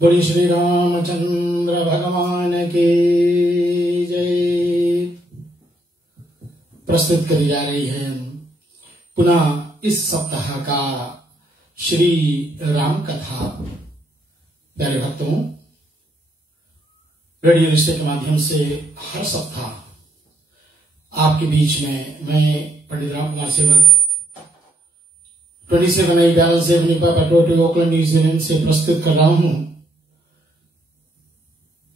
बोलिए श्री रामचंद्र भगवान की जय। प्रस्तुत करी जा रही है पुनः इस सप्ताह का श्री राम कथा। प्यारे भक्तों, रेडियो रिश्ते के माध्यम से हर सप्ताह आपके बीच में मैं पंडित राम कुमार सेवक 27 ओकलैंड न्यूजीलैंड से प्रस्तुत कर रहा हूं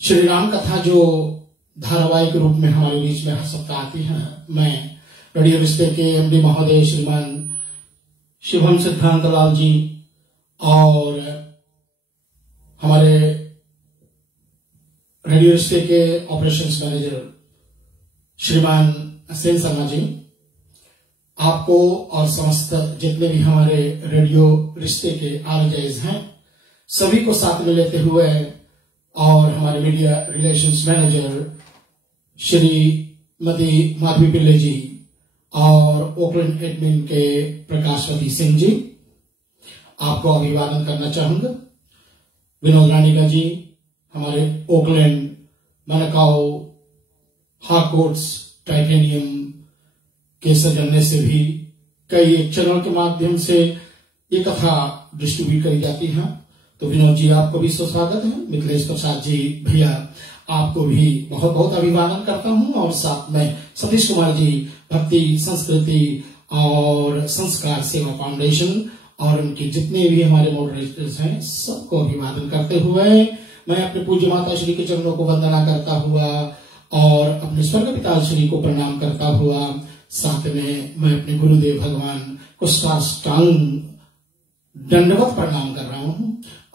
श्री राम कथा, जो धारावाहिक रूप में हमारे बीच में हर सप्ताह आती है। मैं रेडियो रिश्ते के एमडी महोदय श्रीमान शिवम सिद्धांत लाल जी और हमारे रेडियो रिश्ते के ऑपरेशंस मैनेजर श्रीमान सेन शर्मा जी, आपको और समस्त जितने भी हमारे रेडियो रिश्ते के आरजेज हैं सभी को साथ में लेते हुए, और हमारे media relations manager Shrimati Madhavi Pillai ji और ओकलैंड एडमिन के प्रकाशवती सिंह जी, आपको अभिवादन करना चाहूंगा। विनोद रानीला जी, हमारे ओकलैंड, मनकाओ, हार्कोट्स, टाइटेनियम के सौजन्य से भी कई चैनल के माध्यम से ये कथा डिस्ट्रीब्यूट करी जाती है। तो विनोद जी, आपको भी स्वागत है। मिथिलेश प्रसाद जी भैया, आपको भी बहुत बहुत अभिवादन करता हूं, और साथ में सतीश कुमार जी, भक्ति संस्कृति और संस्कार सेवा फाउंडेशन और उनके जितने भी हमारे मॉडरेटर्स हैं सबको अभिवादन करते हुए मैं अपने पूज्य माता श्री के चरणों को वंदना करता हुआ और अपने स्वर्ग पिता श्री को प्रणाम करता हुआ, साथ में मैं अपने गुरुदेव भगवान को साष्टांग दंडवत प्रणाम कर रहा हूं।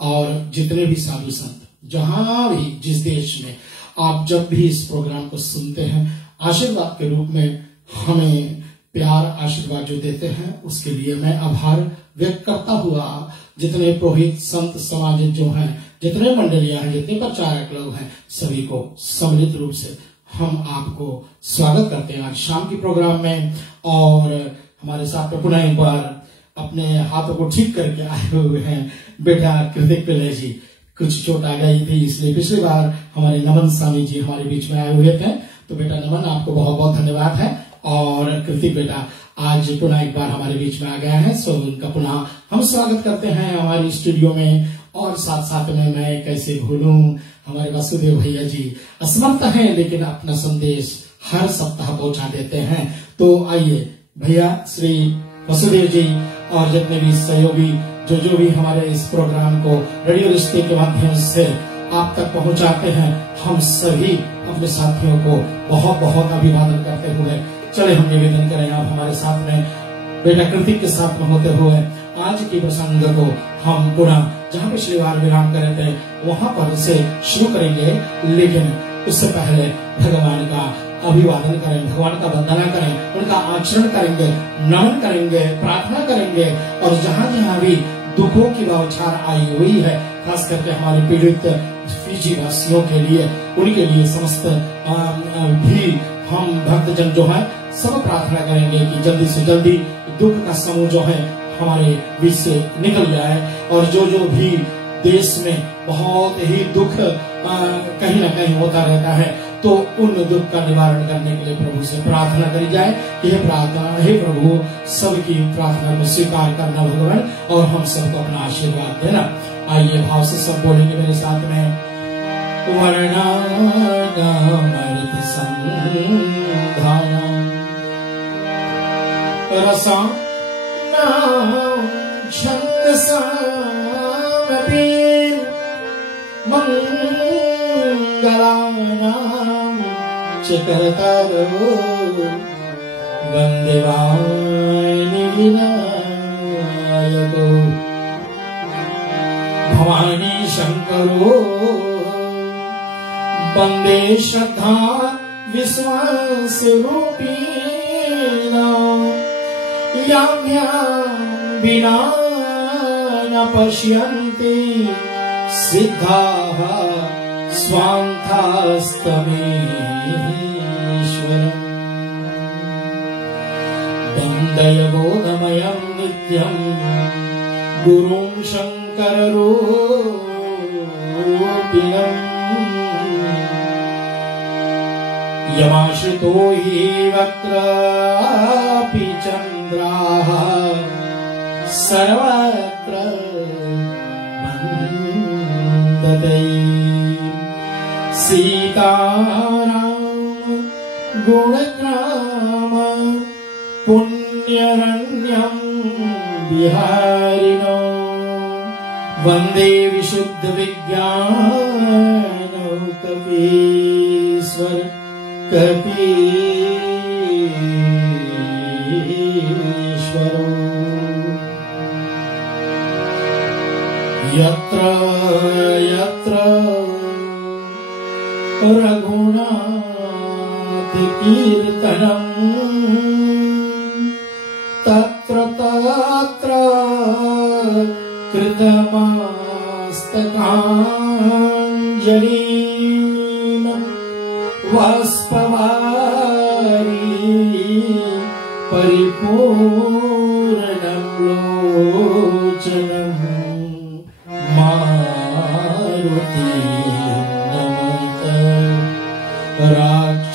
और जितने भी साधु संत जहां भी जिस देश में आप जब भी इस प्रोग्राम को सुनते हैं, आशीर्वाद के रूप में हमें प्यार आशीर्वाद जो देते हैं उसके लिए मैं आभार व्यक्त करता हुआ, जितने पुरोहित संत समाज जो हैं, जितने मंडलियां हैं, जितने प्रचारक लोग हैं, सभी को सम्मिलित रूप से हम आपको स्वागत करते हैं आज शाम की प्रोग्राम में। और हमारे साथ में पुनः एक बार अपने हाथों को ठीक करके आए हुए हैं बेटा कृतिक पिल्ले जी। कुछ चोट आ गई थी, इसलिए पिछली बार हमारे नमन स्वामी जी हमारे बीच में आए हुए थे। तो बेटा नमन, आपको बहुत बहुत धन्यवाद है। और कृतिक बेटा आज पुनः एक बार हमारे बीच में आ गया है, सो उनका पुनः हम स्वागत करते हैं हमारी स्टूडियो में। और साथ साथ में मैं कैसे भूलूं हमारे वासुदेव भैया जी, असमर्थ हैं लेकिन अपना संदेश हर सप्ताह पहुंचा देते हैं। तो आइए भैया श्री वासुदेव जी और जितने भी सहयोगी जो भी हमारे इस प्रोग्राम को रेडियो रिश्ते के माध्यम से आप तक पहुंचाते हैं, हम सभी अपने साथियों को बहुत बहुत अभिवादन करते हुए चले हम निवेदन करें आप हमारे साथ में बेटा कृतिक के साथ में होते हुए आज की प्रसंग को हम पुनः जहाँ पिछली बार विराम करे थे वहां पर से शुरू करेंगे, लेकिन उससे पहले भगवान का अभिवादन करें, भगवान का वंदना करें, उनका आचरण करेंगे, नमन करेंगे, प्रार्थना करेंगे। और जहाँ जहाँ भी दुखों की बौछार आई हुई है, खास करके हमारे पीड़ित फीजी वासियों के लिए, उनके लिए समस्त भी हम भक्तजन जो है सब प्रार्थना करेंगे कि जल्दी से जल्दी दुख का समूह जो है हमारे बीच से निकल जाए। और जो भी देश में बहुत ही दुख कहीं न कहीं होता रहता है, तो उन दुख का निवारण करने के लिए प्रभु से प्रार्थना करी जाए। यह प्रार्थना, हे प्रभु, सबकी प्रार्थना को स्वीकार करना भगवान, और हम सबको अपना आशीर्वाद देना। आइए भाव से सब बोलेंगे मेरे साथ में। वर्णानामृत संधानम रसानाम छन्दसामपि मंगलानाम चिकरतारो वन्दे वाणी विनायको भवानी शंकरो वन्दे श्रद्धा विश्वास रूपीणा याभ्यां विना न पश्यन्ति सिद्धाः स्वान्तास्तमेश्वरम् वन्दय बोधमयं नित्यं गुरुं शङ्कररूपम् यमाश्रितो हि वक्त्रापि चन्द्राः सर्वत्र वन्दते। सीताराम गुणग्राम पुण्यरण्यं विहारिणो वन्दे विशुद्ध विज्ञान कपीश्वर कपीश्वरो। यत्र यत्र रघुनाथ कीर्तनम् तत्र तत्र कृतमस्तकाञ्जलिं बाष्पवारि परिपूर्णं लोचनं मारुति नमत राक्षसागतम्।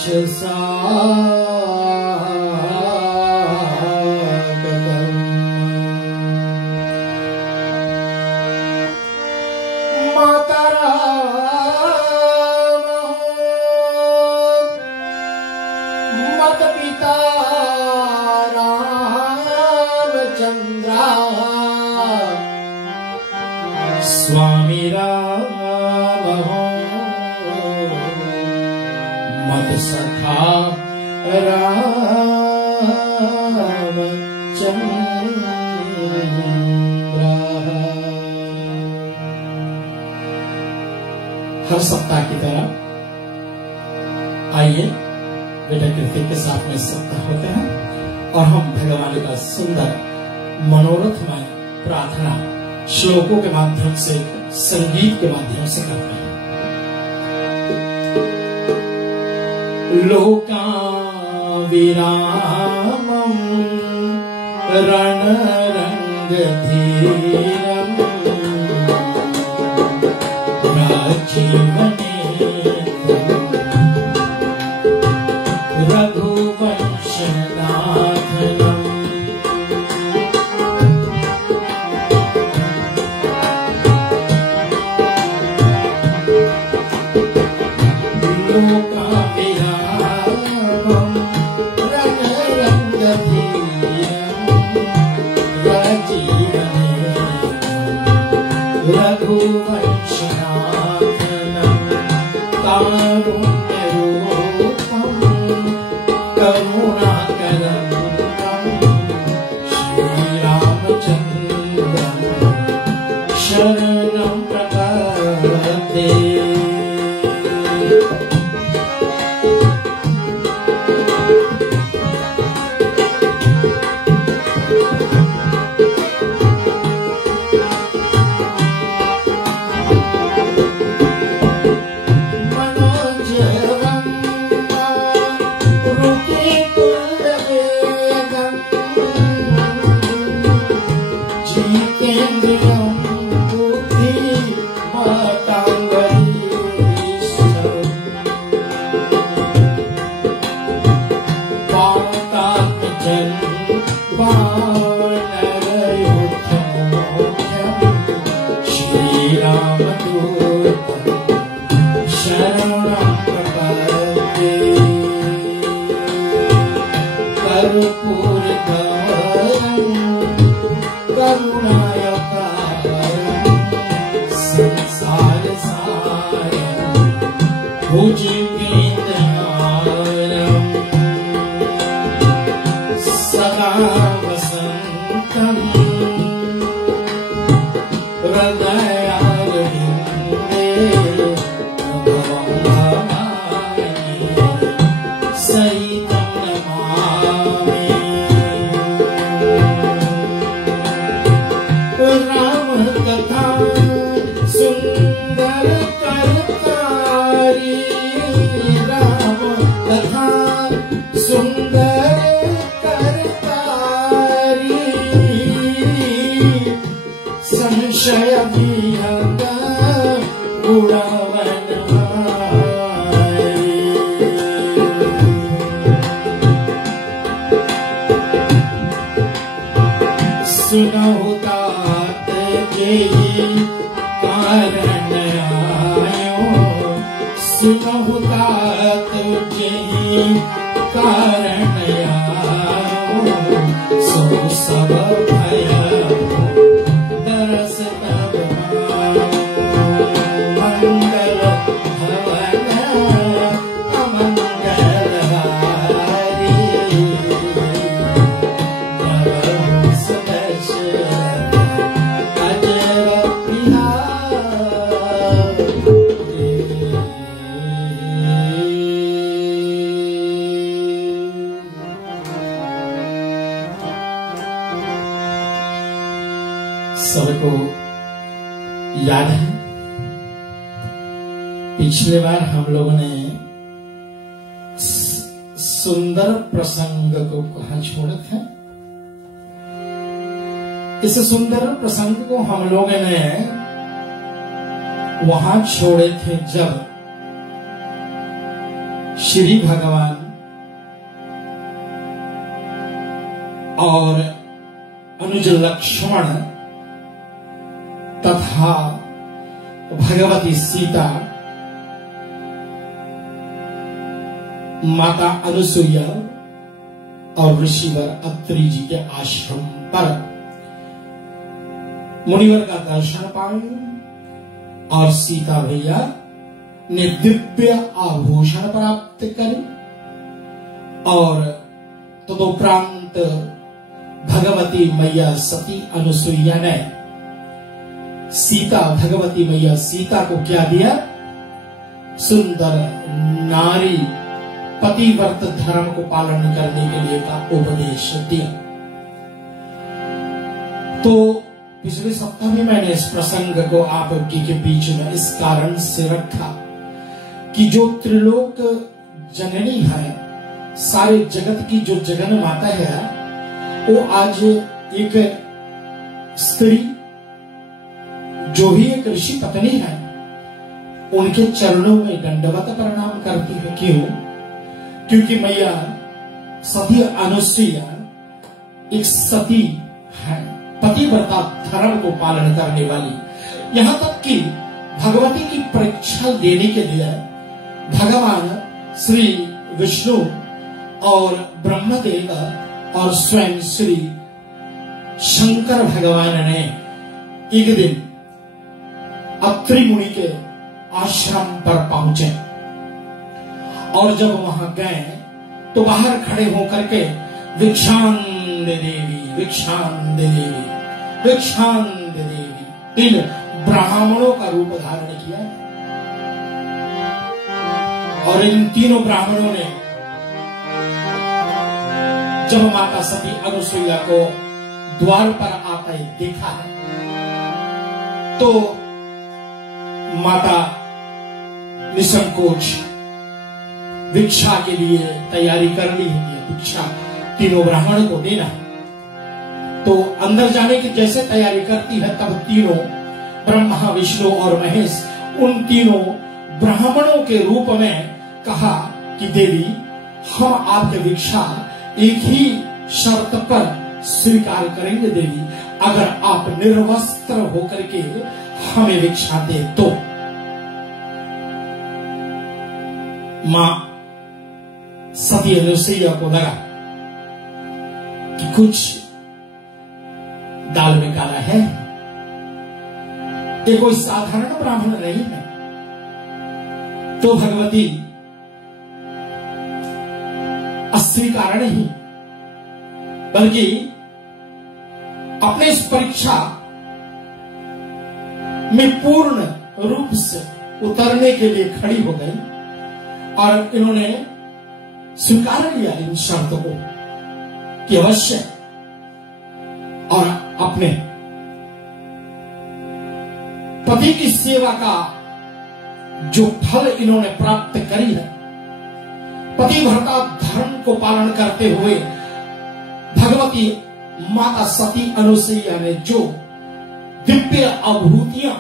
मत पिता रामचंद्रा स्वामी राम मत सखा रामचंद्रा। हर सप्ताह की तरह आइए बेटा कृति के साथ में सप्ताह होते हैं और हम भगवान का सुंदर मनोरथमय प्रार्थना श्लोकों के माध्यम से, संगीत के माध्यम से करते हैं। लोका विरामं रणरंगधीरं राजीवने रघुवंशनाथनम् लोकाभिरामं रणरंगधीरं राजीवने रघुवंशनाथनम् कारुण्यरूपं करुणाकरं श्रीरामचन्द्रं शरणं प्रपद्ये। गुणवन शरण आयो, सुनहु तात जेहि कारण आयो, सो सब भयउ दरस तब पाओ। मंगल भवन अमंगल हारी, करहु सदर्शन अजर सबको याद है पिछले बार हम लोगों ने सुंदर प्रसंग को कहाँ छोड़े थे। इस सुंदर प्रसंग को हम लोगों ने वहां छोड़े थे जब श्री भगवान और अनुज लक्ष्मण तथा भगवती सीता माता अनुसुईया और ऋषिवर अत्रि जी के आश्रम पर मुनिवर का दर्शन पाए और सीता भैया ने दिव्य आभूषण प्राप्त करे और तदुपरांत भगवती मैया सती अनुसुईया ने भगवती मैया सीता को क्या दिया? सुंदर नारी पतिव्रत धर्म को पालन करने के लिए का उपदेश दिया। तो पिछले सप्ताह में मैंने इस प्रसंग को आपके के बीच में इस कारण से रखा कि जो त्रिलोक जननी है, सारे जगत की जो जगन माता है, वो आज एक स्त्री जो भी एक ऋषि पत्नी है उनके चरणों में दंडवत प्रणाम करती है। क्यों? क्योंकि मैया सती अनुसुईया एक सती है, पतिव्रता धर्म को पालन करने वाली। यहां तक कि भगवती की परीक्षा देने के लिए भगवान श्री विष्णु और ब्रह्मदेव और स्वयं श्री शंकर भगवान ने एक दिन अत्रि मुनि के आश्रम पर पहुंचे और जब वहां गए तो बाहर खड़े होकर के भिक्षांदे देवी, भिक्षांदे देवी, भिक्षांदे देवी, इन ब्राह्मणों का रूप धारण किया और इन तीनों ब्राह्मणों ने जब माता सती अनुसुईया को द्वार पर आते देखा है तो माता निसंकोच भिक्षा के लिए तैयारी कर ली है। भिक्षा तीनों ब्राह्मण को देना है। तो अंदर जाने की जैसे तैयारी करती है तब तीनों ब्रह्मा, विष्णु और महेश उन तीनों ब्राह्मणों के रूप में कहा कि देवी, हम आपके भिक्षा एक ही शर्त पर स्वीकार करेंगे देवी, अगर आप निर्वस्त्र होकर के हमें भिक्षा दे तो। मां सती अनुसुईया को लगा कि कुछ दाल में काला है, ये कोई साधारण ब्राह्मण नहीं है। तो भगवती अस्वीकार नहीं बल्कि अपने इस परीक्षा में पूर्ण रूप से उतरने के लिए खड़ी हो गई और इन्होंने स्वीकार लिया इन शर्तों को कि अवश्य, और अपने पति की सेवा का जो फल इन्होंने प्राप्त करी है, पतिव्रता धर्म को पालन करते हुए भगवती माता सती अनुसुईया ने जो दिव्य अनुभूतियां,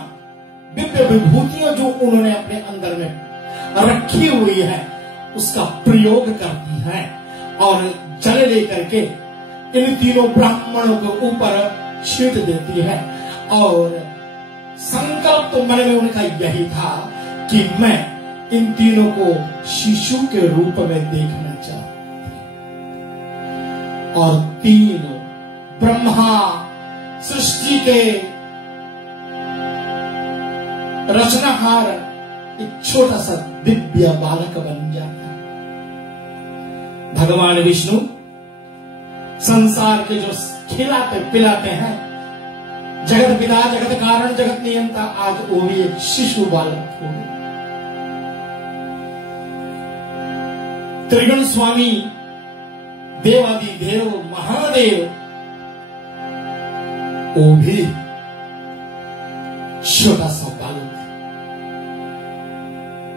दिव्य विभूतियां जो उन्होंने अपने अंदर में रखी हुई है उसका प्रयोग करती है और जल लेकर के इन तीनों ब्राह्मणों के ऊपर छींट देती है और संकल्प तो मन में उनका यही था कि मैं इन तीनों को शिशु के रूप में देखना चाहती। और तीनों ब्रह्मा सृष्टि के रचनाकार एक छोटा सा दिव्य बालक बन जाता है। भगवान विष्णु संसार के जो खिलाते पिलाते हैं, जगत पिता, जगत कारण, जगत नियंता, आज वो भी एक शिशु बालक हो गए। त्रिगुण स्वामी देवादिदेव महादेव वो भी छोटा सा बालक।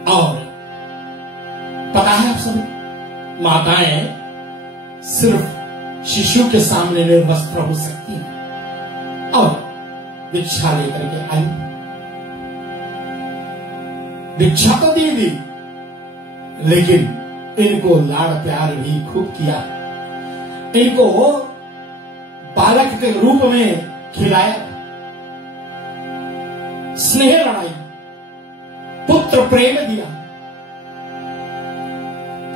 और पता है आप सभी, माताएं सिर्फ शिशु के सामने निर्वस्त्र हो सकती हैं। और भिक्षा लेकर के आई, भिक्षा तो दी दी, लेकिन इनको लाड़ प्यार भी खूब किया। इनको बालक के रूप में खिलाया, स्नेह लड़ाई, पुत्र प्रेम दिया।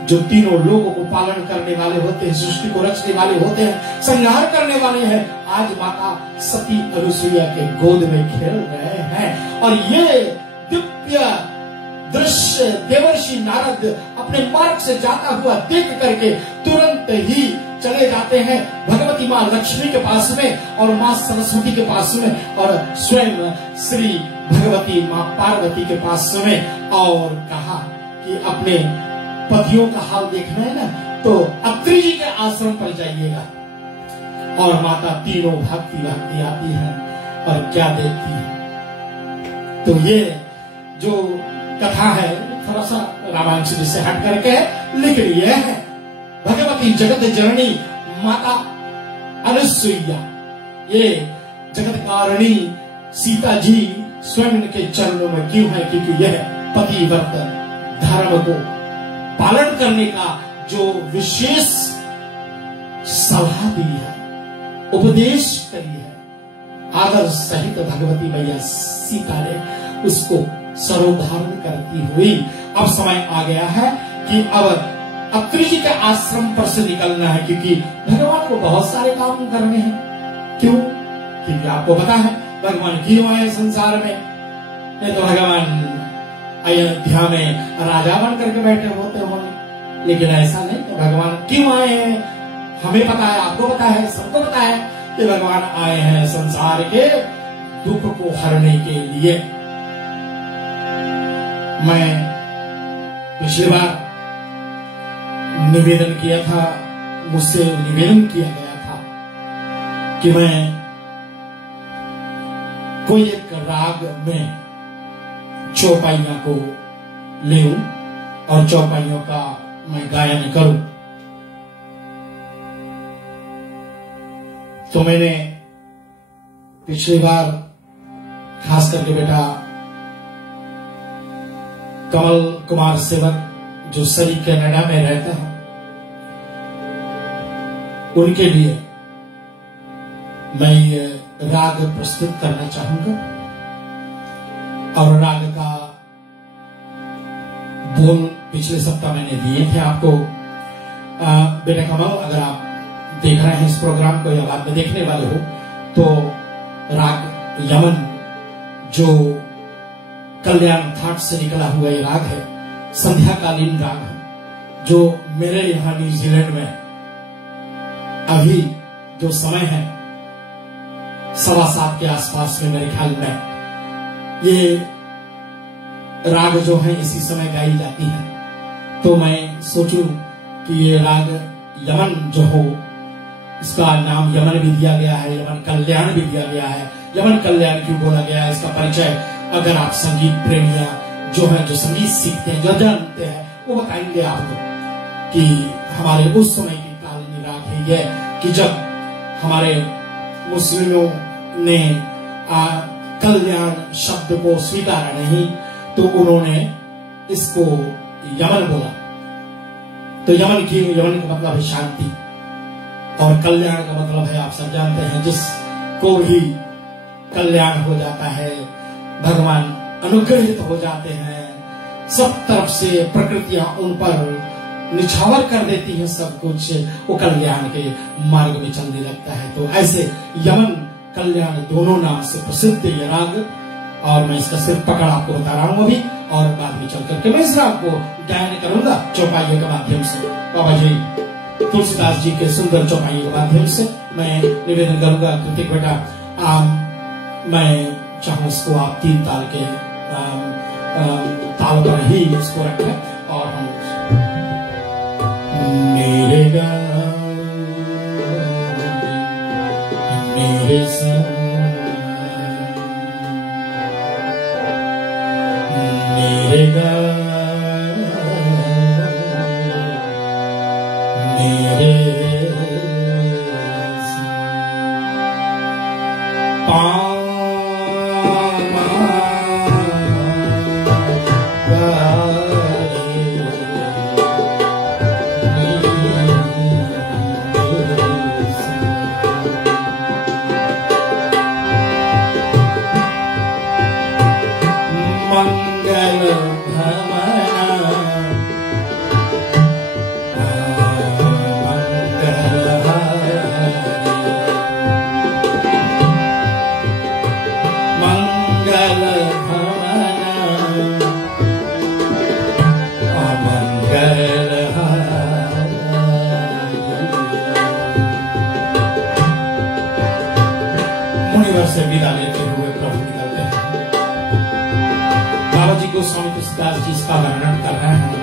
जो तीनों लोगों को पालन करने वाले होते हैं, सृष्टि को रचने वाले होते हैं, संहार करने वाले हैं, आज माता सती अनुसुईया के गोद में खेल रहे हैं। और ये दिव्य दृश्य देवर्षि नारद अपने मार्ग से जाता हुआ देख करके तुरंत ही चले जाते हैं भगवती माँ लक्ष्मी के पास में और माँ सरस्वती के पास में और स्वयं श्री भगवती माँ पार्वती के पास में, और कहा कि अपने पतियों का हाल देखना है ना, तो अत्रि जी के आश्रम पर जाइएगा। और माता तीनों भक्ति आती है और क्या देखती है। तो ये जो कथा है थोड़ा सा रामायण से हट करके है, लेकिन यह है भगवती जगत जननी माता अनुसुईया, ये जगत कारिणी सीता जी स्वयं के चरणों में क्यों है? क्योंकि यह पतिव्रत धर्म को पालन करने का जो विशेष सलाह दी है, उपदेश करी है, आदर सहित भगवती मैया सीता ने उसको सरोधारण करती हुई अब समय आ गया है कि अब अत्रि जी के आश्रम पर से निकलना है, क्योंकि भगवान को बहुत सारे काम करने हैं। क्यों? क्योंकि आपको पता है भगवान क्यों आए संसार में। नहीं तो भगवान अयोध्या में राजा बन करके बैठे होते होंगे, लेकिन ऐसा नहीं। तो भगवान क्यों आए हैं हमें पता है, आपको पता है, सबको पता है कि भगवान आए हैं संसार के दुख को हरने के लिए। मैं पिछली बार निवेदन किया था, मुझसे निवेदन किया गया था कि मैं कोई एक राग में चौपाइयों को लेऊं और चौपाइयों का मैं गायन करूं। तो मैंने पिछली बार खास करके बेटा कमल कुमार सेवक जो सरी कनाडा में रहता है, उनके लिए मैं ये राग प्रस्तुत करना चाहूंगा। और राग का बोल पिछले सप्ताह मैंने दिए थे आपको। बेटा कमल, अगर आप देख रहे हैं इस प्रोग्राम को या बाद में देखने वाले हो, तो राग यमन जो कल्याण थाट से निकला हुआ ये राग है, संध्याकालीन राग है, जो मेरे यहाँ न्यूजीलैंड में अभी जो समय है 7:15 के आसपास में मेरे ख्याल में ये राग जो है इसी समय गाई जाती है। तो मैं सोचूं कि ये राग यमन जो हो, इसका नाम यमन भी दिया गया है, यमन कल्याण भी दिया गया है। यमन कल्याण क्यों बोला गया है, इसका परिचय अगर आप संगीत प्रेमिया जो है, जो संगीत सीखते हैं, जो जानते हैं, वो बताएंगे आपको कि हमारे उस समय की कालीन राग है ये, कि जब हमारे मुस्लिमों ने कल्याण शब्द को स्वीकारा नहीं, तो उन्होंने इसको यमन बोला। तो यमन की, यमन का मतलब है शांति, और कल्याण का मतलब है आप सब जानते हैं, जिसको भी कल्याण हो जाता है, भगवान अनुग्रहित हो जाते हैं, सब तरफ से प्रकृतियां उन पर निछावर कर देती है, सब कुछ वो कल्याण के मार्ग में चलने लगता है। तो ऐसे यमन कल्याण दोनों नाम से प्रसिद्ध ये राग, और मैं इसका सिर्फ पकड़ आपको बता रहा हूं अभी, और बाद में चल करके मैं इस राग को गायन करूंगा चौपाइयों के माध्यम से। बाबा जी तुलसीदास जी के सुंदर चौपाइयों के माध्यम से मैं निवेदन करूंगा। कृतिक बेटा मैं चाहूँ इसको आप 3 ताल के ताल पर ही इसको रखें, और हम मेरे मेरे से विदा लेते हुए प्रभु निकलते हैं। बाबा जी गोस्वामी तुलसीदास जी इसका वर्णन कर रहे हैं।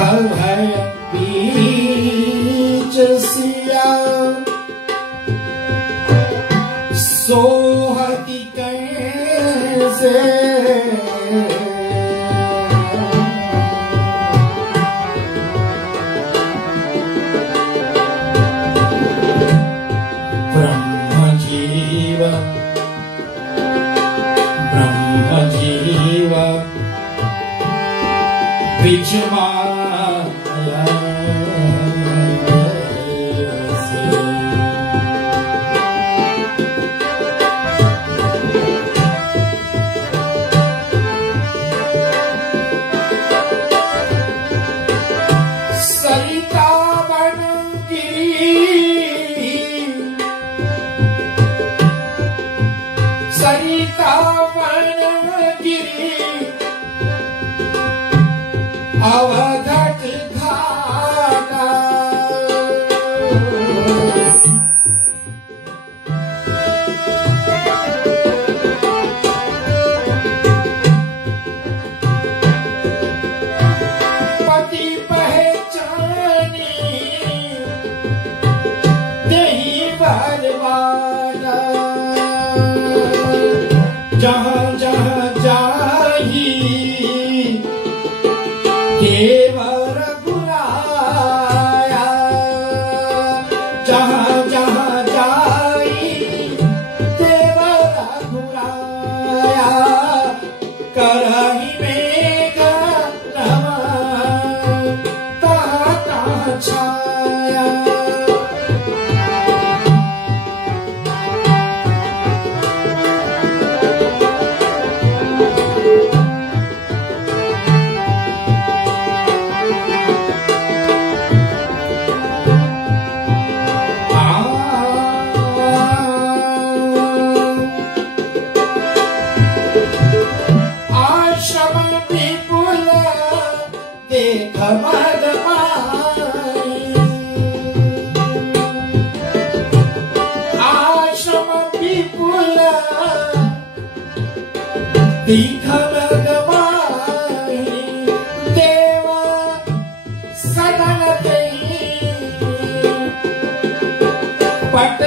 अब है बीच सिया सोहती कैसे, अवघट घाटा पति पहचानी नहीं बरवाना, जहाँ जहाँ जाही देवर बुलाया, जहाँ जहाँ जाई देवर बुलाया, करही में नमन ताता छाया। आश्रम विपुल दीख मगमाई, देव सदन पट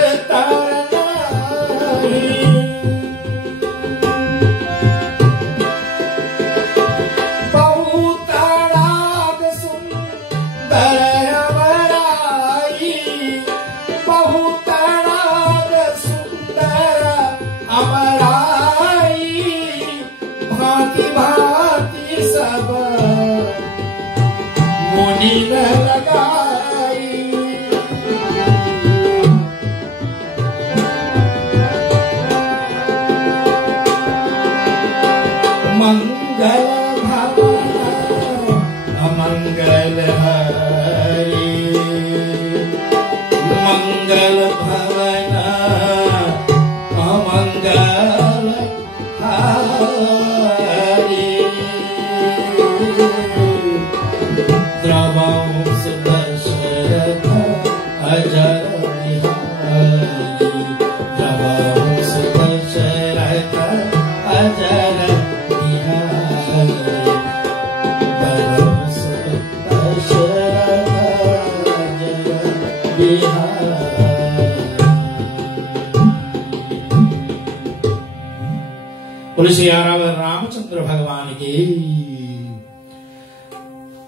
भांति मंगल भवन अमंगल हरि, मंगल भवन अमंगल हरि, द्रवंश दशरथ अजर बिहारी, द्रवंश दशरथ अजर बिहारी, द्रवंश दशरथ अजर बिहारी। बोले श्री रामचंद्र भगवान के।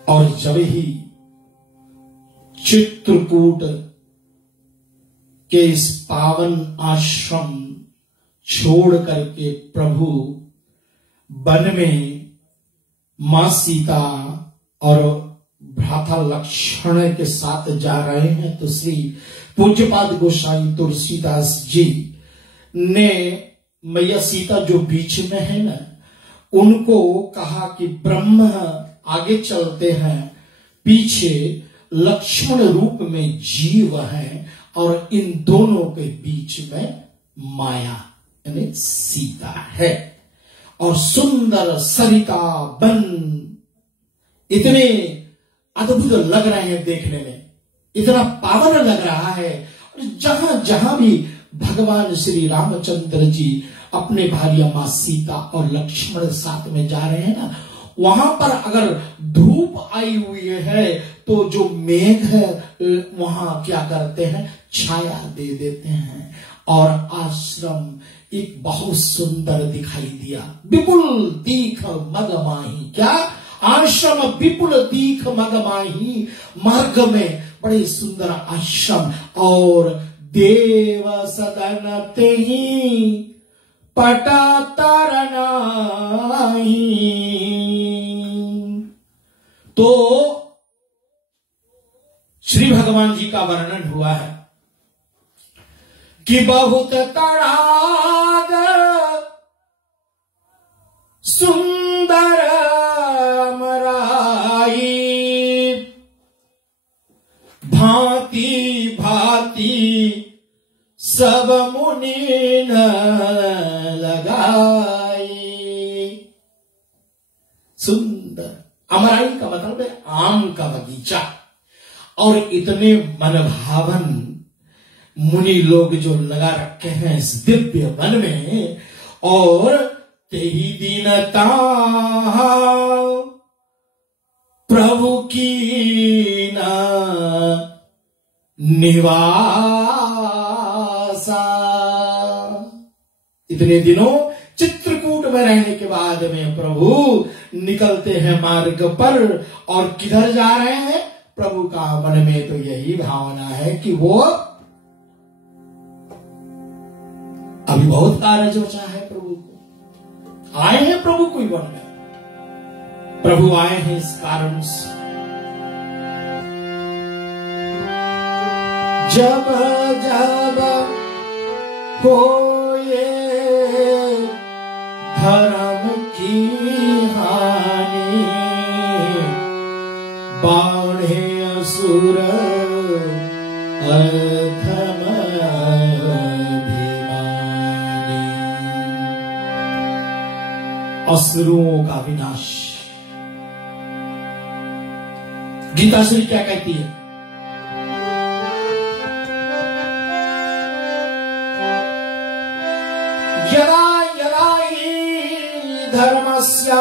और जब ही चित्रकूट के इस पावन आश्रम छोड़ करके प्रभु वन में मां सीता और भ्राता लक्ष्मण के साथ जा रहे हैं, तो श्री पूज्यपाद गोसाई तुलसीदास जी ने मैया सीता जो बीच में है ना, उनको कहा कि ब्रह्म आगे चलते हैं, पीछे लक्ष्मण रूप में जीव है, और इन दोनों के बीच में माया यानी सीता है। और सुंदर सरिता वन इतने अद्भुत लग रहे हैं देखने में, इतना पावन लग रहा है। और जहां जहां भी भगवान श्री रामचंद्र जी अपने भार्या मां सीता और लक्ष्मण साथ में जा रहे हैं ना, वहां पर अगर धूप आई हुई है तो जो मेघ है वहां क्या करते हैं, छाया दे देते हैं, और आश्रम एक बहुत सुंदर दिखाई दिया। विपुल दीख मगमाही, क्या आश्रम विपुल दीख मगमाही, मार्ग में बड़े सुंदर आश्रम, और देव सदन तेहि पटा तरनाही। तो श्री भगवान जी का वर्णन हुआ है कि बहुत तड़ाग सुंदर मराई, भांति भांति सब मुनि न लगाई। सुंदर, अमराई का मतलब है आम का बगीचा, और इतने मनभावन मुनि लोग जो लगा रखे हैं इस दिव्य वन में। और तेही दीनता प्रभु की ना निवासा, इतने दिनों चित्रकूट में रहने के बाद में प्रभु निकलते हैं मार्ग पर, और किधर जा रहे हैं, प्रभु का मन में तो यही भावना है कि वो अभी बहुत कार्य बचा है प्रभु को, आए हैं प्रभु कोई वन में, प्रभु आए हैं इस कारण से। जब जब होए धर्म की हानि, बाढ़े असुर अधम अभिमानी। असुरों का विनाश। गीता श्री क्या कहती है, यदा यदा हि धर्मस्य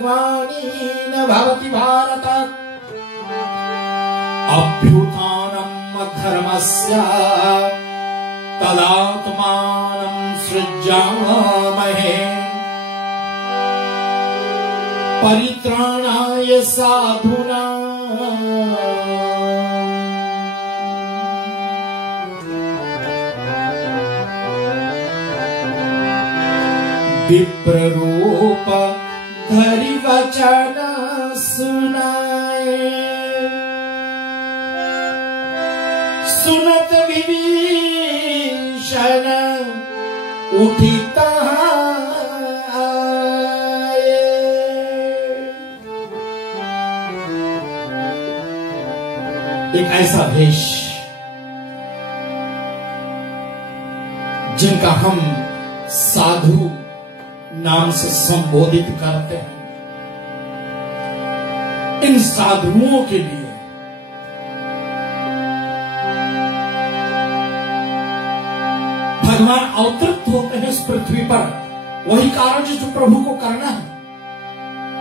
ग्लानिर्न भवति भारत, अभ्युत्थानम् अधर्मस्य तदात्मानं सृजामहे, परित्राणाय साधूनां विप्ररूप धरि वचन सुनाए, सुनत विभीषण उठी तहां आए। एक ऐसा भेष जिनका हम साधु नाम से संबोधित करते हैं, इन साधुओं के लिए भगवान अवतरित होते हैं इस पृथ्वी पर, वही कार्य जो प्रभु को करना है।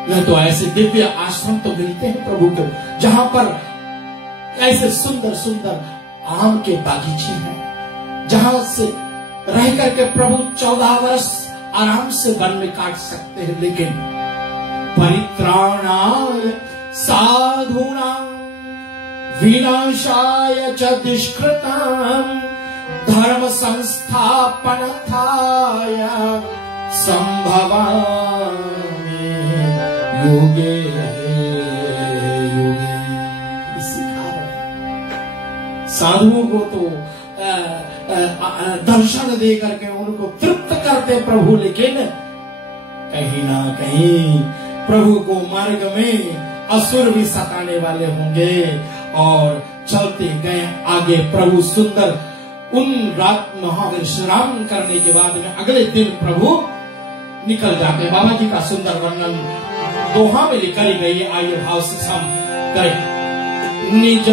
नहीं तो ऐसे दिव्य आश्रम तो मिलते हैं प्रभु को, जहां पर ऐसे सुंदर सुंदर आम के बागीचे हैं, जहां से रह करके प्रभु 14 वर्ष आराम से वन में काट सकते हैं। लेकिन परित्राणाय साधूनां विनाशाय च दुष्कृतां धर्म संस्थापनार्थाय संभवामि युगे युगे। साधुओं को तो दर्शन दे करके उनको तृप्त करते प्रभु, लेकिन कहीं ना कहीं प्रभु को मार्ग में असुर भी सताने वाले होंगे। और चलते गए आगे प्रभु सुंदर उन रात महाविश्राम करने के बाद में अगले दिन प्रभु निकल जाते। बाबा जी का सुंदर वर्णन दोहा में लिखा गई है, आइए भाव से हम करें। निज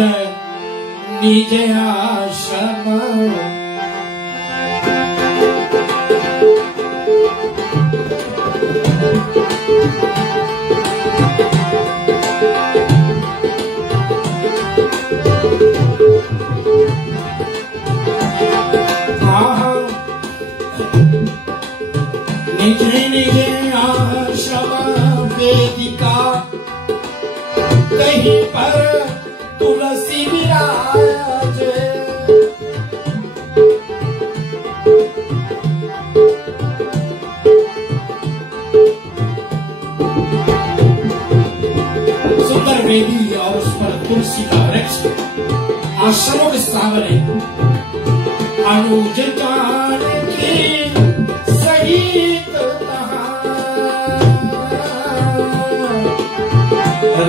निज आश्रम निज निज आश्रम वेदिका कहीं पर तुलसी विराजे। सुंदर वेदी और उस पर तुलसी का वृक्ष, आश्रमों के सामने अनुज जान की सहित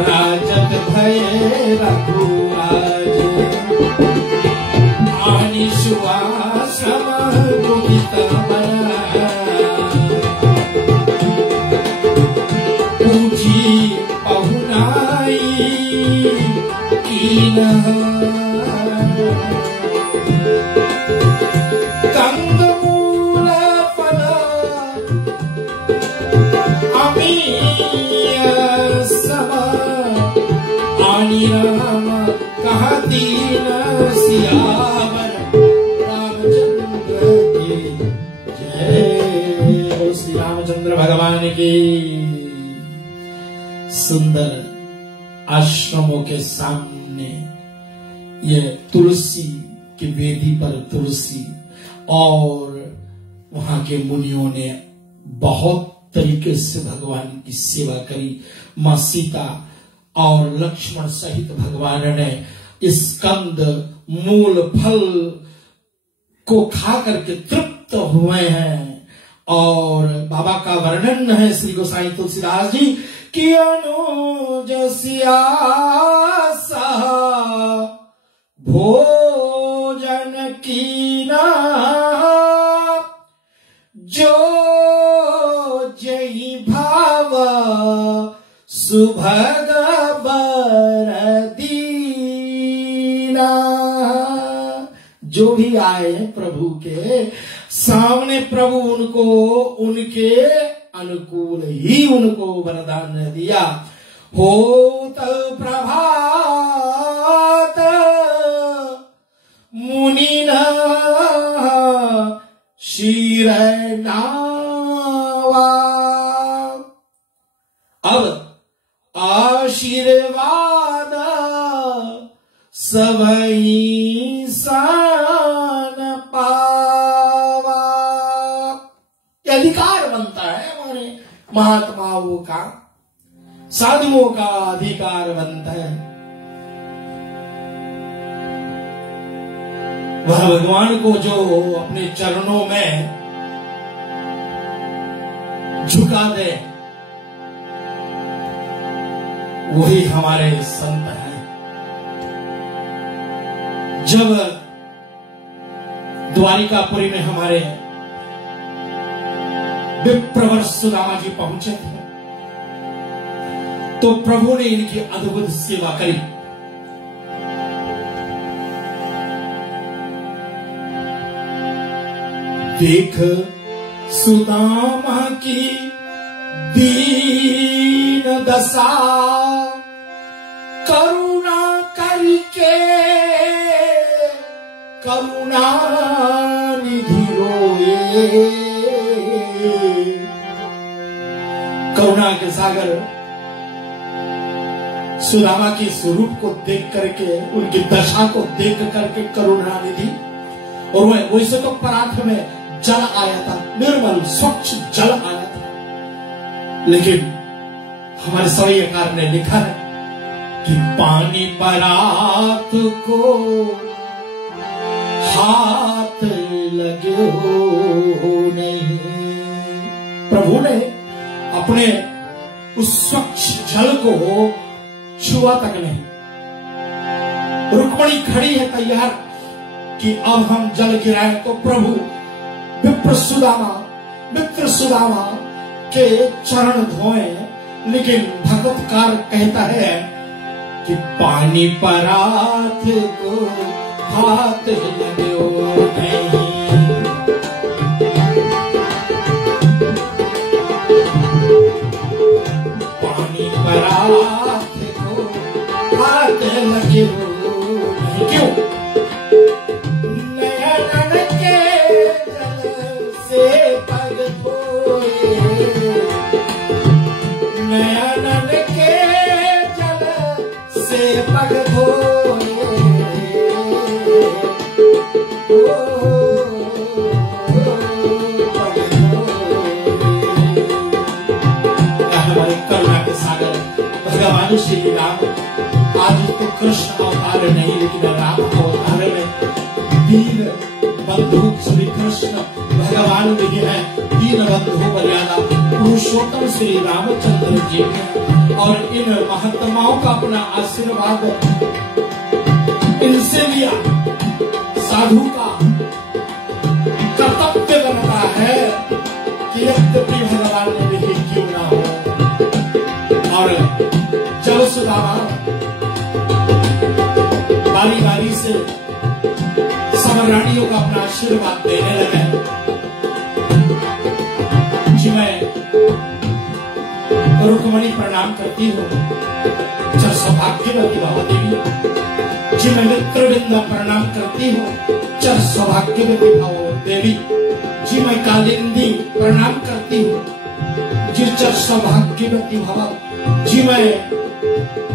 राजत भय रघुराज आनि सुआश्रम मुदित पूजी पहुनाई कीन कंदमूल फल आनी राम कहा दीन सियावर रामचंद्र की जय। बोल श्री रामचंद्र भगवान की। सुंदर आश्रमों के सामने ये तुलसी की वेदी पर तुलसी, और वहां के मुनियों ने बहुत तरीके से भगवान की सेवा करी। मां सीता और लक्ष्मण सहित भगवान ने इस कंद मूल फल को खा करके तृप्त हुए हैं। और बाबा का वर्णन है श्री गोसाई तुलसीदास जी कि अनुज सियासा भोजन कीना जो जय भाव सुभग बर दीना। जो भी आए प्रभु के सामने प्रभु उनको उनके अनुकूल ही उनको वरदान दिया। होत प्रभात मुनिना शीर नावा। अब आशीर्वाद सबई सान पावा। ये अधिकार बनता है हमारे महात्माओं का, साधुओं का अधिकार बनता है। वह भगवान को जो अपने चरणों में झुका दे वही हमारे संत हैं। जब द्वारिकापुरी में हमारे विप्रवर सुदामा जी पहुंचे थे, तो प्रभु ने इनकी अद्भुत सेवा करी। देख सुदामा की दीन दशा, करुणा करके करुणा निधि रोए। करुणा के सागर सुदामा के स्वरूप को देख करके, उनकी दशा को देख करके करुणा निधि, और वैसे तो पराठ में जल आया था, निर्मल स्वच्छ जल आया था, लेकिन हमारे सवैयाकार ने लिखा है कि पानी परात को हाथ लगे हो नहीं। प्रभु ने अपने उस स्वच्छ जल को छुआ तक नहीं। रुक्मणी खड़ी है तैयार कि अब हम जल गिराएं, तो प्रभु मित्र सुदामा के चरण धोए, लेकिन भगवतकार कहता है कि पानी परात को हाथ लगे नहीं। पानी परात को हाथ लगे नहीं। क्यों? नयन के जल से पग धोए, नयन के जल से पग धोए। हमारे करुणा के सागर भगवान श्री राम, आज तो कृष्ण अवतार नहीं लेकिन राम अवतार में दीन बंधु श्री कृष्ण भगवान भी है। दीन बंधु मर्यादा पुरुषोत्तम श्री रामचंद्र जी हैं, और इन महात्माओं का अपना आशीर्वाद इनसे लिया। साधु का कर्तव्य बनता है कि यद्यपि भगवान ने विधि क्यों ना हो। और जब सुदामा बारी बारी से सब रानियों का अपना आशीर्वाद देने लगे, जी मैं रुक्मणी प्रणाम करती हूँ, जब सौभाग्यवती भवदेवी जी मैं मित्रवृंद प्रणाम करती हूँ, चर सौभाग्यवती भवदेवी जी मैं कालिंदी प्रणाम करती हूँ, जी चर सौभाग्यवती भव जी मैं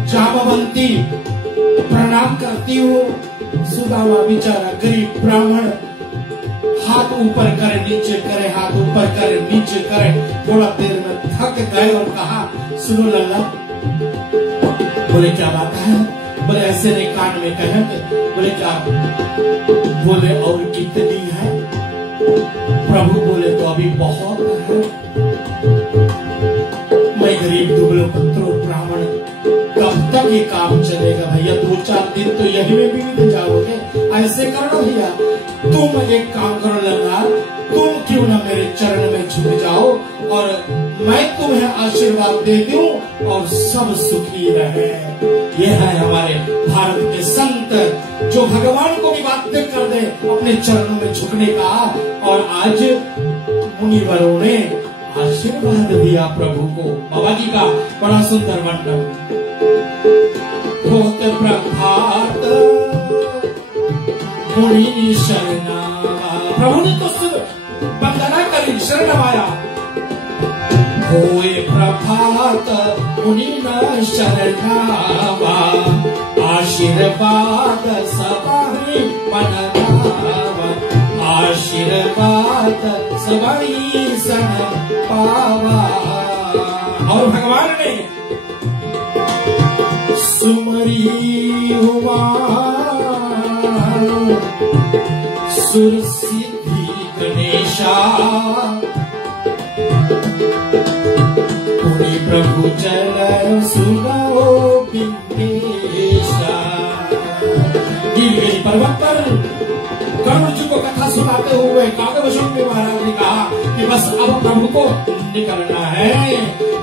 जामवंती प्रणाम करती हूँ। सुदामा बेचारा गरीब ब्राह्मण हाथ ऊपर करे नीचे करे, हाथ ऊपर करे नीचे करे, थोड़ा देर में थक गए और कहा सुनो लल्ला। बोले क्या बात है? बोले ऐसे नहीं कान में कहेंगे। बोले क्या? बोले और कितनी है? प्रभु बोले तो अभी बहुत है। मैं गरीब दुबले पुत्रों ब्राह्मण, कब तक ये काम चलेगा भैया? 2-4 दिन तो यही में भी बीत जाओगे। ऐसे करो भैया, तुम एक काम करो लल्ला, तुम क्यों ना मेरे चरण में झुक जाओ और मैं तुम्हें आशीर्वाद दे दूं और सब सुखी रहे। ये है हमारे भारत के संत जो भगवान को भी बाध्य कर दे अपने चरणों में झुकने का। और आज मुनिवरों ने आशीर्वाद दिया प्रभु को। बाबा जी का बड़ा सुंदर मंडप। होत प्रभात मुनि शरणावा, प्रभु ने तो सिर्फ वंदना करी, शरणवाया। होए प्रभात मुनि न शरणावा, आशीर्वाद सबाई मनवावा, आशीर्वाद सबाई सन पावा। और भगवान ने सुमरी हुआ सुर सिद्धि गणेशा, पुनि प्रभु चरण सुनो विघ्नेशा। गिर गई पर्वत पर गरुड़ जी को कथा सुनाते हुए काकभूषुंडी महाराज ने कहा कि बस अब प्रभु को निकलना है।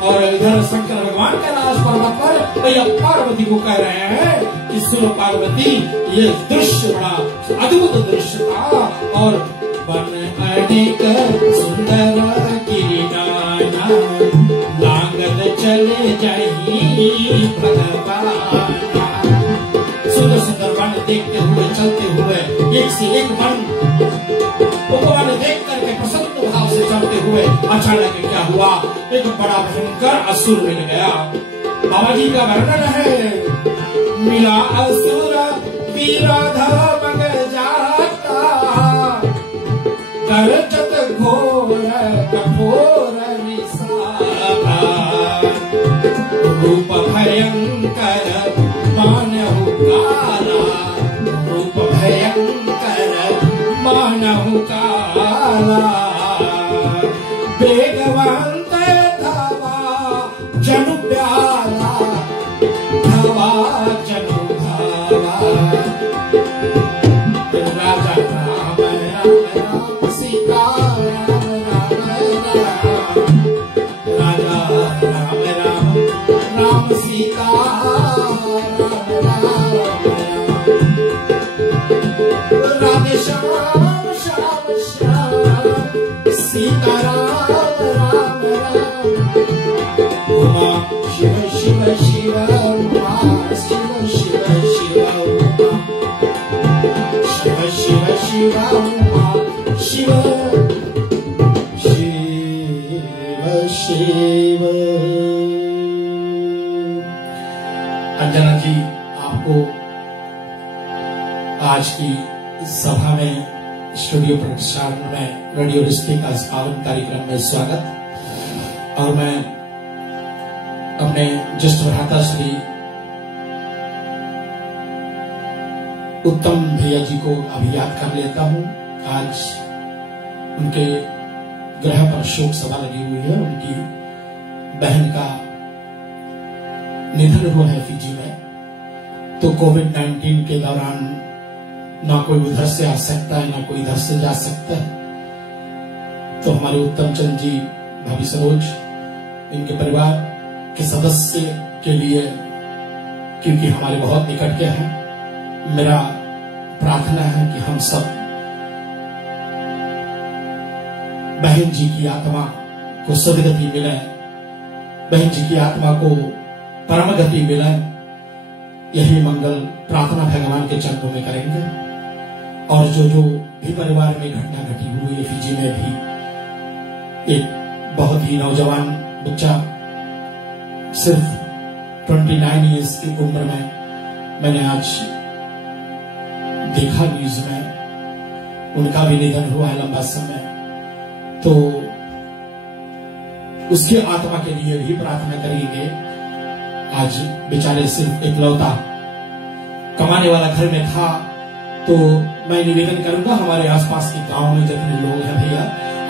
और इधर शंकर भगवान कैलाश पर्वत पर भैया पार्वती को कह रहे हैं कि सुनो पार्वती, ये दृश्य बड़ा अद्भुत दृश्य था और बन अनेक सुंदर गिरिनाना लागत चले जाही भगवान। सुंदर सुंदर वन देखते हुए चलते हुए एक से एक वन भगवान देख करके प्रसन्न भाव से चलते हुए अचानक क्या हुआ, एक बड़ा भयंकर असुर मिल गया। बाबा जी का वर्णन है, मिला असुर वीराधम जाता करचत घोर कठोर विषादा रूप भयंकर मानहु काला रूप भयंकर मानहु काला वेगवंत धावा जनु प्याला धावा जनु धावा राजा राम राम राम सीता राम राम राम राजा राम राम राम सीता राम राम राधे श्याम श्याम श्याम सीता राम राम राम उमा शिव शिव शिव उमा शिव शिव शिव उमा शिव शिव शिव उमा शिव शिव शिव। अंजना जी, आपको आज की सभा में स्टूडियो प्रसारण में रेडियो रिश्ते का इस पावन कार्यक्रम में स्वागत। और मैं अपने ज्येष्ठ भ्राता श्री उत्तम भैया जी को अभी याद कर लेता हूं। आज उनके ग्रह पर शोक सभा लगी हुई है। उनकी बहन का निधन हुआ है फिजी में। तो कोविड-19 के दौरान ना कोई उधर से आ सकता है, ना कोई इधर से जा सकता है। तो हमारे उत्तम चंद जी, भाभी सरोज, इनके परिवार के सदस्य के लिए, क्योंकि हमारे बहुत निकट के हैं, मेरा प्रार्थना है कि हम सब बहन जी की आत्मा को सदगति मिले, बहन जी की आत्मा को परम गति मिले, यही मंगल प्रार्थना भगवान के चरणों में करेंगे। और जो जो भी परिवार में घटना घटी हुई है, फिजी में भी एक बहुत ही नौजवान बच्चा, सिर्फ 29 ईयर्स की उम्र में, मैंने आज देखा न्यूज में, उनका भी निधन हुआ है लंबा समय। तो उसके आत्मा के लिए भी प्रार्थना करेंगे। आज बेचारे सिर्फ इकलौता कमाने वाला घर में था। तो मैं निवेदन करूंगा, हमारे आसपास के गांव में जितने लोग हैं भैया,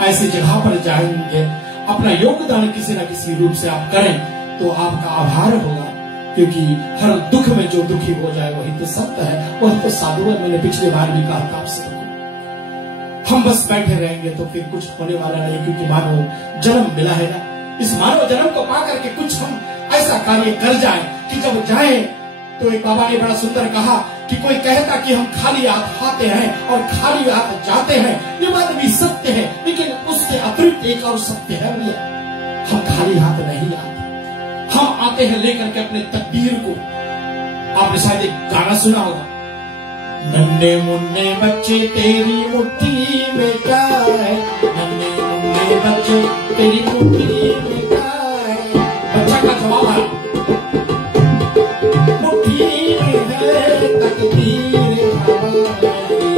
ऐसी जगह पर जाएंगे, अपना योगदान किसी न किसी रूप से आप करें तो आपका आभार होगा। क्योंकि हर दुख में जो दुखी हो जाए वही तो सत्य है, वही तो साधु है। मैंने पिछली बार भी कहा था आपसे, हम बस बैठे रहेंगे तो फिर कुछ होने वाला नहीं। क्योंकि मानव जन्म मिला है ना, इस मानव जन्म को पा करके कुछ हम ऐसा कार्य कर जाए कि जब जाए तो एक बाबा ने बड़ा सुंदर कहा कि कोई कहता कि हम खाली हाथ आते हैं और खाली हाथ जाते हैं, ये बात भी सत्य है। लेकिन उसके अतिरिक्त एक और सत्य है भैया, हम खाली हाथ नहीं आते, हम आते हैं लेकर के अपने तकदीर को। आपने शायद एक गाना सुना होगा, नन्हे मुन्ने बच्चे तेरी मुट्ठी में क्या है, नन्हे मुन्ने बच्चे तेरी मुट्ठी में क्या है। बच्चा का जवाब है, मुट्ठी में है तकदीर हमारी,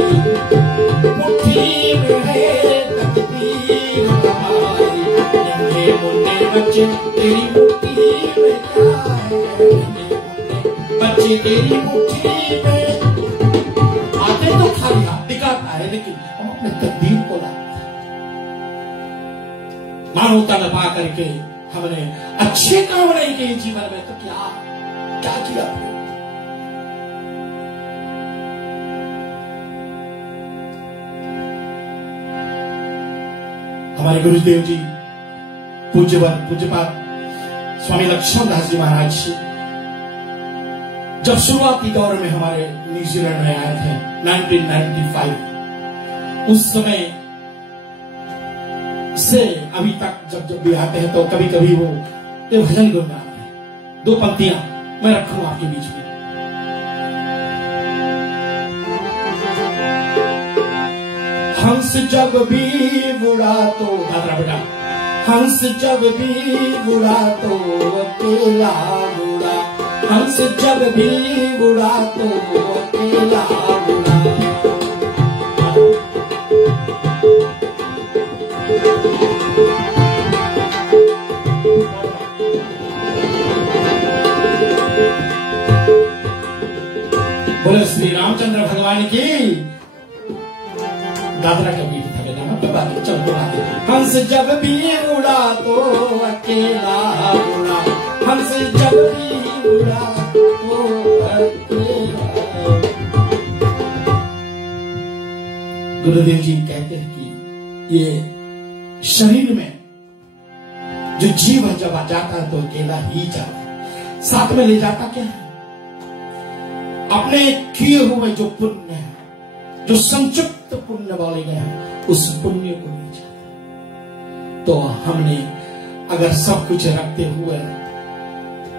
मुट्ठी में है तकदीर हमारी। नन्हे मुन्ने बच्चे तेरी मुट्ठी में क्या है, नन्हे मुन्ने बच्चे तेरी मुट्ठी में। तो खाली हाथ दिखाता है, लेकिन हम अपने तकदीर को लाते हैं। मानवता न पा करके हमने अच्छे काम नहीं किए जीवन में, तो क्या क्या किया? हमारे गुरुदेव जी पूज्यपाद स्वामी लक्ष्मण दास जी महाराज जब शुरुआती दौर में हमारे न्यूजीलैंड में आए थे 1995, उस समय से अभी तक जब भी आते हैं तो कभी कभी वो ये भजन गुनगुनाते हैं। 2 पंक्तियां मैं रखूं आपके बीच में। हंस जब भी उड़ा तो दादरा बेटा, हंस जब भी उड़ा तो अकेला उड़ा, हंस जब भी उड़ा तो अकेला उड़ा। बोले श्री रामचंद्र भगवान की। दादरा का बीट था बेटा, मैं बता दूं, चल बता दे। हंस जब भी उड़ा तो अकेला उड़ा, हंस जब भी उड़ा तो अकेला। गुरुदेव जी कहते हैं कि ये शरीर में जो जीव जब आ जाता है तो अकेला ही जाता है, साथ में ले जाता क्या है? अपने किए हुए जो पुण्य है, जो संचिप्त पुण्य वाले गए हैं, उस पुण्य को ले जाता। तो हमने अगर सब कुछ रखते हुए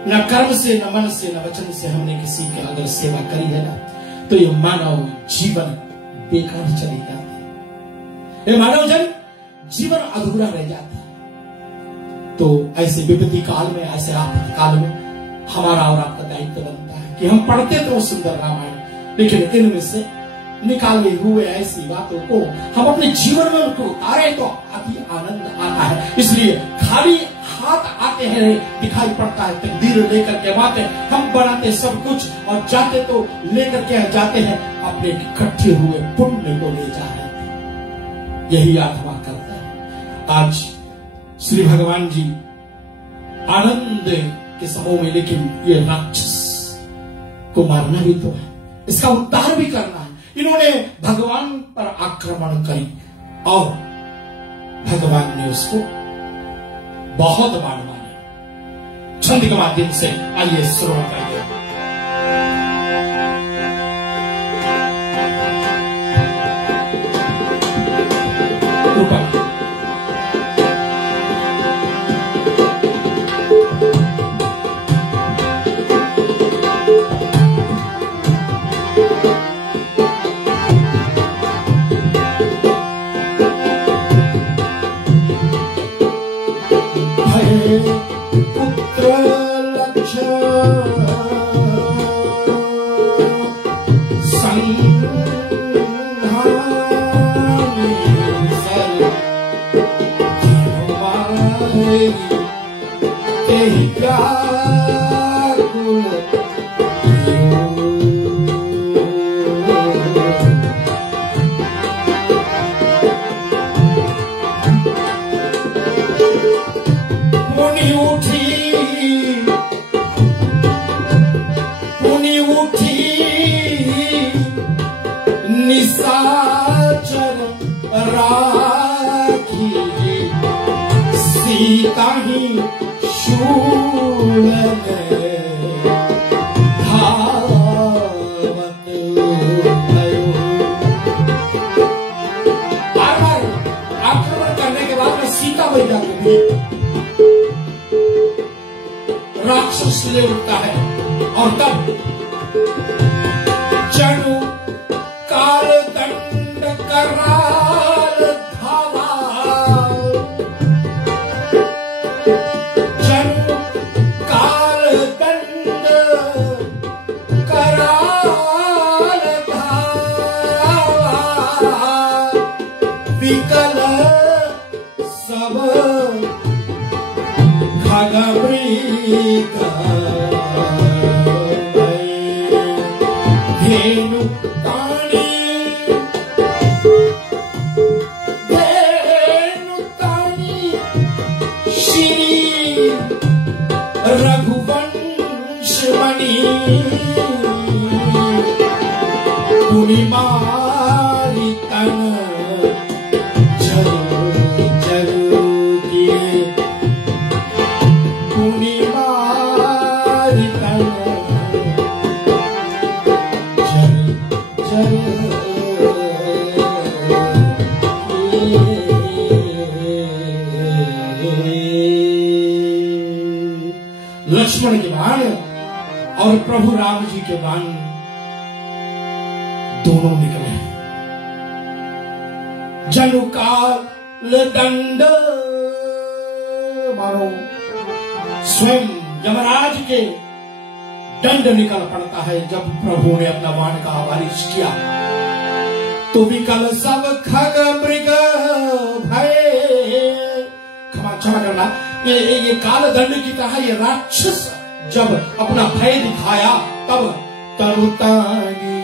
न कर्म से, न मन से, न वचन से हमने किसी की अगर सेवा करी है ना, तो ये मानव जीवन बेकार चले जाते हैं, ये मानव जीवन अधूरा रह जाता है। तो ऐसे विपत्ति काल में, ऐसे आपत्ति काल में हमारा और आपका दायित्व बनता है कि हम पढ़ते तो सुंदर रामायण, लेकिन इनमें से निकाले हुए ऐसी बातों को हम अपने जीवन में उनको उतारे तो अति आनंद आता है। इसलिए खाली हाथ आते हैं दिखाई पड़ता है, तकदीर लेकर के बातें हम बनाते सब कुछ और जाते तो लेकर के जाते हैं अपने इकट्ठे हुए पुण्य को ले जाते। यही आत्मा करता है। आज श्री भगवान जी आनंद के समूह में, लेकिन ये राक्षस को मारना भी तो है, इसका उद्धार भी करना है। इन्होंने भगवान पर आक्रमण करी और भगवान ने उसको बहुत बाण मारे। छंद के माध्यम से आइए श्रवण करिए। ऊपर पुत्र निशाचर राखी सीता ही शूल धावत भयो। बार-बार आक्रमण करने के बाद में सीता बन जाती थी, राक्षस ले उठता है और तब चढ़ू काल दंड कराल धावा, चढ़ू काल दंड कराल धावा, विकल सब खगमृग धेनु रघुवंश मणि पुनिमारी तन जल जल लक्ष्मण के बाण और प्रभु राम जी के बाण दोनों निकले। जनु काल दंड, मानो स्वयं यमराज के दंड निकल पड़ता है जब प्रभु ने अपना बाण का बारिश किया। तो विकल सब खग मृग भय, क्षमा करना, ये काल दंड की तरह ये राक्षस जब अपना भय दिखाया तब तरुतानी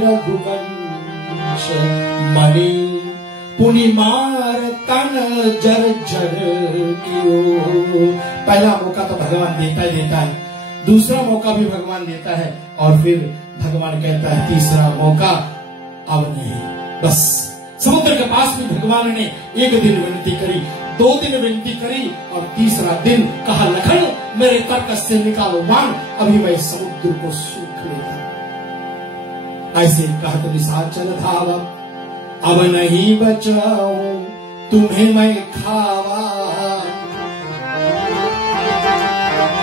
रघुवंश मणि पुनि मार तन जर जर कियो। पहला मौका तो भगवान देता है, दूसरा मौका भी भगवान देता है, और फिर भगवान कहता है तीसरा मौका अब नहीं। बस समुद्र के पास भी भगवान ने एक दिन विनती करी, 2 दिन विनती करी, और तीसरा दिन कहा लखन मेरे तर्कस से निकालो बाण, अभी मैं समुद्र को सूख लेता। ऐसे कहत निशाचर धावा, अब नहीं बचाऊं तुम्हें मैं खावा।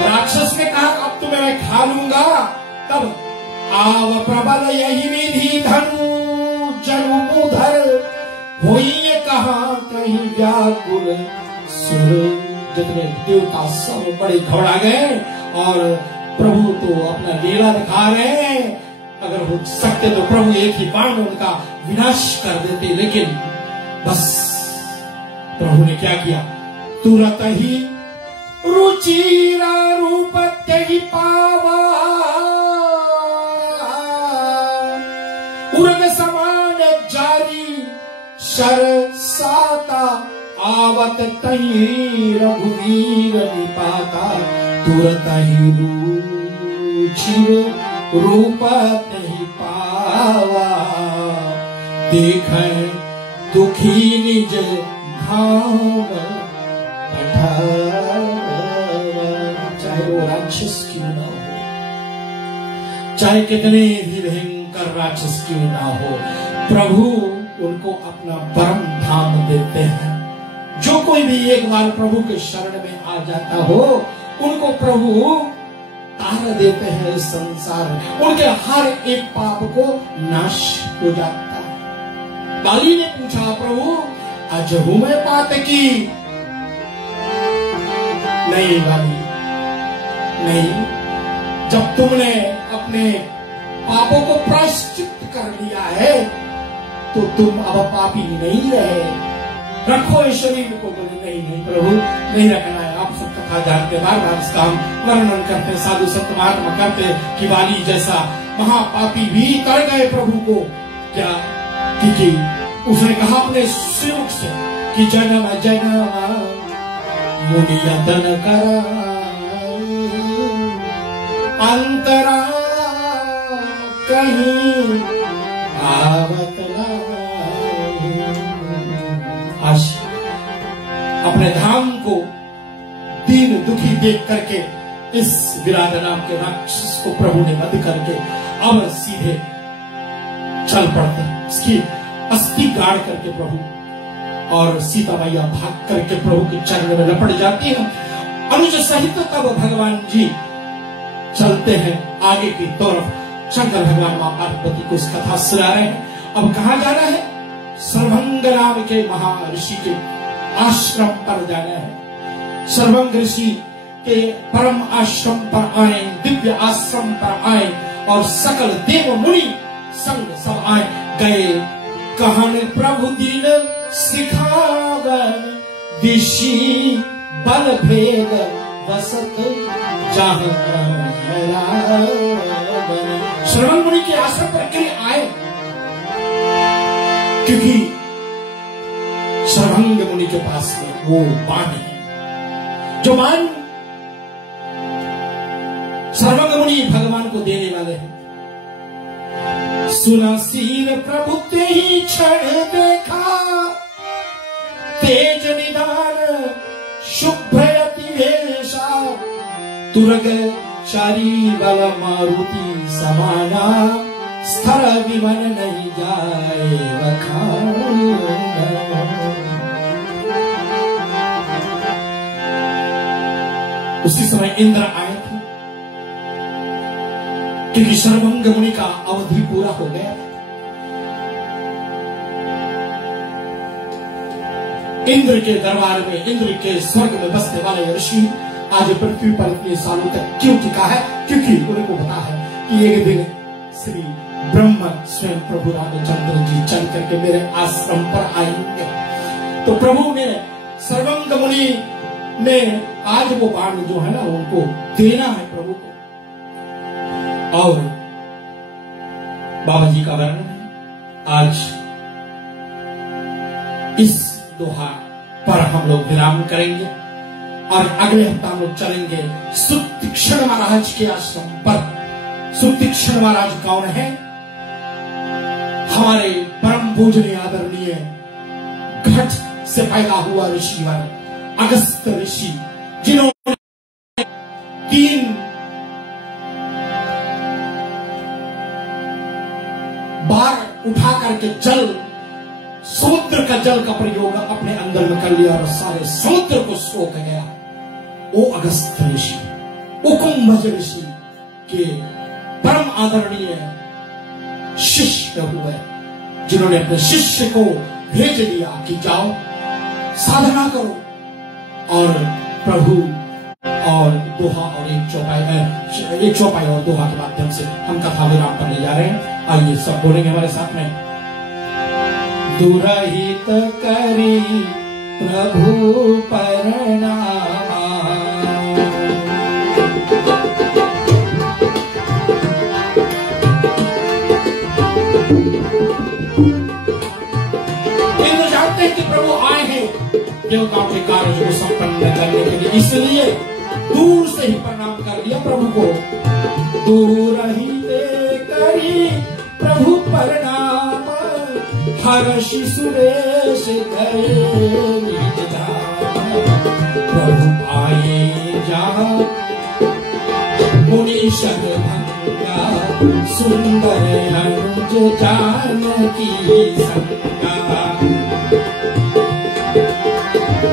राक्षस ने कहा अब तुम्हें मैं खा लूंगा। तब आव प्रबल यही विधि धनु जनु मुधर, होई कहा कहीं व्याकुल सुर। जितने देवता सब बड़े घबरा गए और प्रभु तो अपना लीला दिखा रहे हैं। अगर हो सकते तो प्रभु एक ही बाण में उनका विनाश कर देते, लेकिन बस प्रभु ने क्या किया, तुरंत ही रुचिरा रूप तेहि पावा, उर्ग समान जारी शर साता, आवत तही रघुवीर निपाता। तुरंत ही रुचिर रूप तेहि पावा, देखें दुखी निज धाम पठावा। चाहे वो राक्षस क्यों ना हो, चाहे कितने भी भयंकर राक्षस क्यों ना हो, प्रभु उनको अपना परम धाम देते हैं। जो कोई भी एक बार प्रभु के शरण में आ जाता हो, उनको प्रभु तार देते हैं इस संसार में, उनके हर एक पाप को नाश हो जाता है। बाली ने पूछा प्रभु अजहू में पात की? नहीं बाली नहीं, जब तुमने अपने पापों को प्रायश्चित कर लिया है तो तुम अब पापी नहीं रहे। रखो इस शरीर को। बोले नहीं प्रभु नहीं रखना है, आप सब कथा जानते, बार बार इसका हम वर्णन करते, साधु संत महात्मा करते कि बाली जैसा महापापी भी कर गए प्रभु को। क्या? क्योंकि उसने कहा अपने सेवक से कि जन्म जन्म मुनि यतन करा, अंतरा कहीं आवत आज अपने धाम को दीन दुखी देख करके इस विराट नाम के राक्षस को प्रभु ने वध करके अब सीधे चल पड़ते, इसकी अस्थि गाड़ करके प्रभु और सीता मैया भाग करके प्रभु के चरण में लपट जाती है। अनुज सहित तब भगवान जी चलते हैं आगे की तरफ। शंकर भगवान मां पार्वती को इस कथा सुना रहे हैं। अब कहाँ जाना है? सर्वंग नाम के महर्षि के आश्रम पर जाना है। सर्वंग ऋषि के परम आश्रम पर आए, दिव्य आश्रम पर आए और सकल देव मुनि संग सब आए गए। कहन प्रभु दीन सिखावन, दिशी बल भेद वसत जहाँ श्रवण मुनि के आश्रम पर क्यों आए? क्योंकि सर्वंग मुनि के पास वो बाण है, जो बाण सर्वंग मुनि भगवान को देने वाले हैं। सुना सीर प्रभु ते ही क्षण देखा, तेज निदान शुभ्र अति वेशा, तुरग चारी बल मारुति समाना, स्थल विमन नहीं जाए बखान। उसी समय इंद्र आए थे, क्योंकि सर्वंग मुनि का अवधि पूरा हो गया। इंद्र के दरबार में, इंद्र के स्वर्ग में बसने वाले ऋषि आज पृथ्वी पर इतने सालों तक क्यों टिका है? क्योंकि उनको पता है कि एक दिन श्री ब्रह्म स्वयं प्रभु रामचंद्र जी चल करके मेरे आश्रम पर आएंगे। तो प्रभु ने, सर्वंग मुनि ने आज वो बाण जो है ना उनको देना है प्रभु को। और बाबा जी का वर्णन है। आज इस दोहा पर हम लोग विराम करेंगे और अगले हफ्ता हम लोग चलेंगे सुतीक्ष्ण महाराज के आश्रम पर। सुतीक्ष्ण महाराज कौन है? हमारे परम पूजनीय आदरणीय घट से पैदा हुआ ऋषिवर अगस्त ऋषि, जिन्होंने 3 बार उठा करके जल, समुद्र का जल का प्रयोग अपने अंदर में कर लिया और सारे समुद्र को सोख गया। वो अगस्त ऋषि, वो कुंभज ऋषि के परम आदरणीय शिष्य हुए, जिन्होंने अपने शिष्य को भेज दिया कि जाओ साधना करो। और प्रभु और दोहा और एक चौपाई और दोहा के माध्यम से हम कथा विराम पर ले जा रहे हैं। आइए सब बोलेंगे हमारे साथ में। दुरहित करी प्रभु परनामा, इंद्र जानते हैं कि प्रभु आए हैं देवताओं के कार्य को संपन्न करने के लिए, इसलिए दूर से ही प्रणाम कर लिया प्रभु को। दूरहित करी प्रभु प्रणाम, हर्षि सुरेश गए निज धाम। प्रभु आए जहाँ मुनि शरभंगा, सुंदर अनुज जानकी संगा।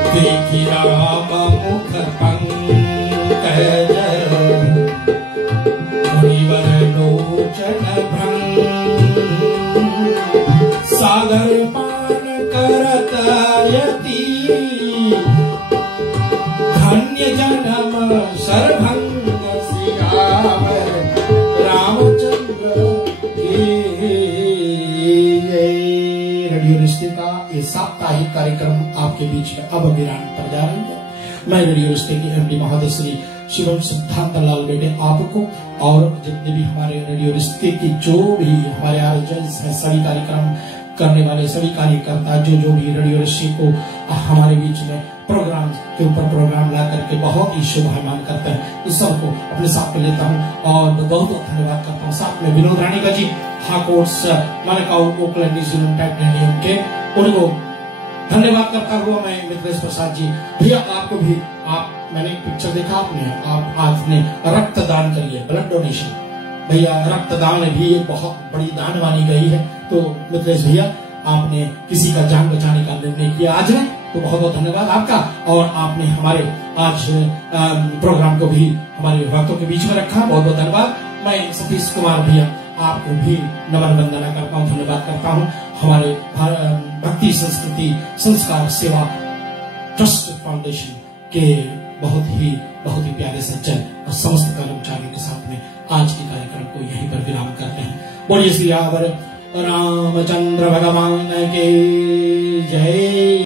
देखी राम मुख पंकज, मुनिवर लोचन भ्रंग। सागर पान करत यति, धन्य जन्म शरभंग सियावर। रामचंद्र की रेडियो रिश्ते का ये साप्ताहिक कार्यक्रम आपके बीच में अब विराम पर जा रही है। मैं रेडियो रिश्ते के एमडी महोदय श्री शिवम सिद्धांत लाल बेटे आपको और जितने भी हमारे रेडियो रिश्ते की जो भी हमारे आयोजन है, सभी कार्यक्रम करने वाले सभी कार्यकर्ता जो भी रेडियो रिश्ते को हमारे बीच में प्रोग्राम के ऊपर प्रोग्राम ला करके बहुत ही शुभारंभ करते हैं, उस सबको अपने साथ में लेता हूँ और बहुत बहुत धन्यवाद करता हूँ। साथ में विनोद राणीका जी हाकोट्स मालेकाऊ ओकलैंड न्यूजीलैंड टाइप के उनको धन्यवाद करता हुआ मैं मित्रेश प्रसाद जी भैया आपको भी, आप मैंने एक पिक्चर देखा आपने रक्तदान करिए, ब्लड डोनेशन। भैया रक्तदान में भी एक बहुत बड़ी दान मानी गई है। तो मित्रेश भैया आपने किसी का जान बचाने का निर्णय किया आज ने, तो बहुत बहुत धन्यवाद आपका। और आपने हमारे आज प्रोग्राम को भी हमारे भक्तों के बीच में रखा, बहुत बहुत धन्यवाद। मैं सतीश कुमार भैया आपको भी नमन वंदना करता हूँ, धन्यवाद करता हूँ। हमारे भक्ति संस्कृति संस्कार सेवा ट्रस्ट फाउंडेशन के बहुत ही प्यारे सज्जन और समस्त कर्मचारियों के साथ में आज के कार्यक्रम को यहीं पर विराम करते हैं। बोलिए श्री रामचंद्र भगवान के जय।